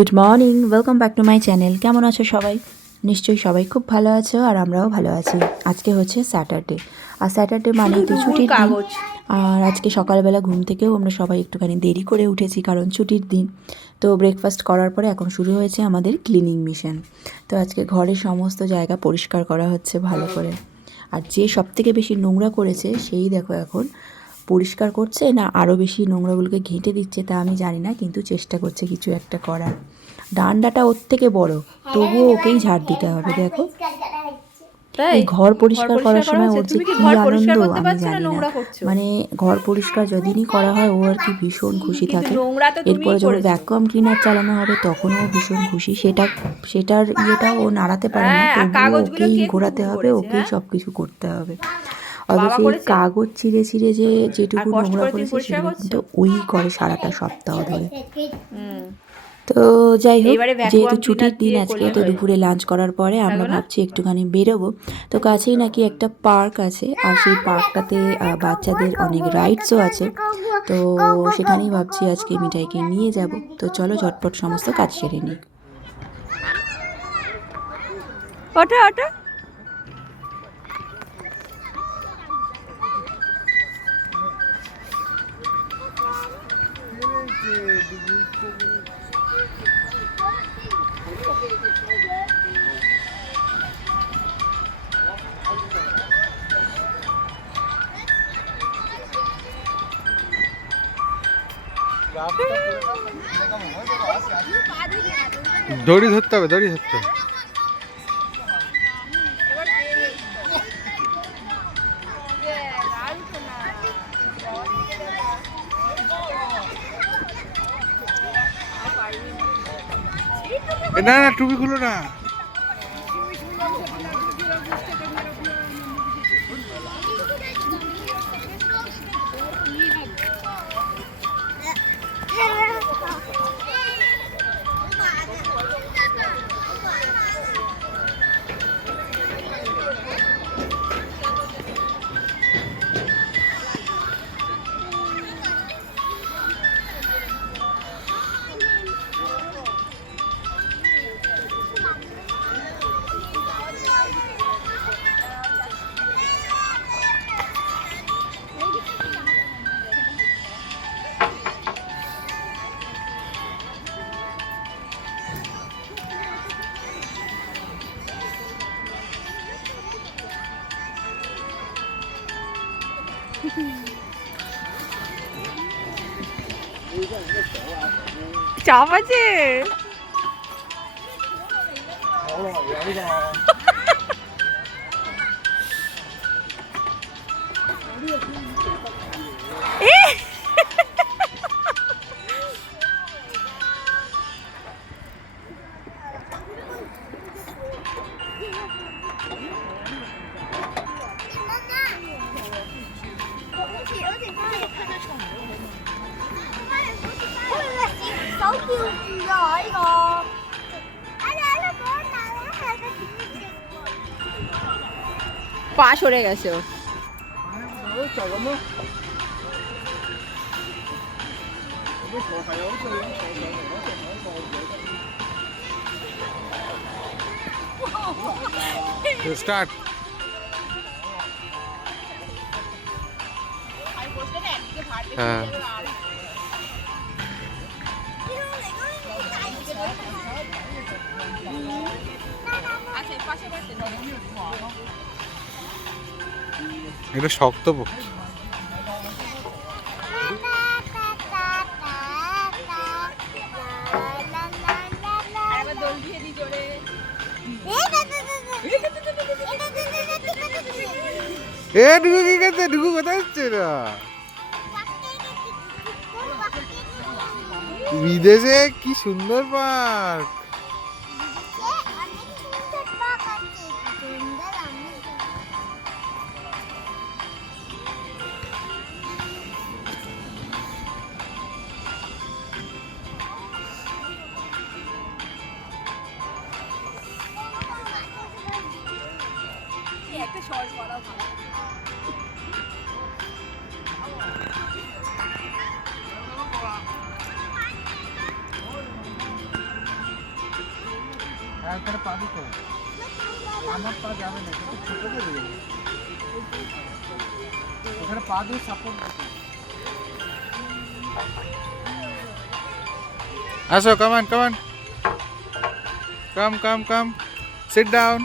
Good morning, welcome back to my channel. কেমন আছো সবাই? নিশ্চয়ই সবাই খুব ভালো আছো, আর আমরাও ভালো আছি। আজকে হচ্ছে স্যাটারডে, আর স্যাটারডে মানে তো ছুটির দিন। আর আজকে সকালবেলা ঘুম থেকেও আমরা সবাই একটুখানি দেরি করে উঠেছি, কারণ ছুটির দিন। তো ব্রেকফাস্ট করার পরে এখন শুরু হয়েছে আমাদের ক্লিনিং মিশন। তো আজকে ঘরের সমস্ত জায়গা পরিষ্কার করা হচ্ছে ভালো করে। আর যে সবথেকে বেশি নোংরা করেছে সেই দেখো এখন পরিষ্কার করছে না আরও বেশি নোংরাগুলোকে ঘেঁটে দিচ্ছে, তা আমি জানি না, কিন্তু চেষ্টা করছে কিছু একটা করার। ডান্ডাটা ওর থেকে বড়, তবুও ওকেই ঝাড় দিতে হবে। দেখো এই ঘর পরিষ্কার করার সময় ওর যে কী আনন্দ আমি জানি না। মানে ঘর পরিষ্কার যদিনই করা হয় ও আর কি ভীষণ খুশি থাকে। এরপরে যখন ভ্যাকুয়াম ক্লিনার চালানো হবে তখনও ও ভীষণ খুশি। সেটার ইয়েটা ও নাড়াতে পারে না, তবুও ওকেই ঘোরাতে হবে, ওকেই সব কিছু করতে হবে। অথচ এই কাগজ ছিঁড়ে ছিঁড়ে যেটুকু নোংরা করেছে সেগুলো কিন্তু ওই করে সারাটা সপ্তাহ ধরে। তো যাই হোক, যেহেতু ছুটির দিন আজকে, তো দুপুরে লাঞ্চ করার পরে আমরা ভাবছি একটুখানি বেরোবো। তো কাছেই নাকি একটা পার্ক আছে, আর সেই পার্কটাতে বাচ্চাদের অনেক রাইডসও আছে। তো সেখানেই ভাবছি আজকে মিঠাইকে নিয়ে যাব। তো চলো ঝটপট সমস্ত কাজ সেরে নিই। ওটা ওটা দড়ি ধরতে হবে, দড়ি ধরতে হবে। না না, টুপি খুলো না। চাপ আছে। পা সরে গেছে ওর। স্টার্ট। হ্যাঁ, এটা শক্ত পক্ষে। এ ঢুকু কি গেছে? ঢুকু কোথায় হচ্ছে না? বিদেশে কি সুন্দর পার্ক। একটা শর্ট করা ভালো। ওখানে পা দিতে আমার পা যাবে না, কিন্তু ছোট করে দেবে। ওখানে পা দিয়ে সাপোর্ট দিতে। আসো, come on, come on. Come. Sit down.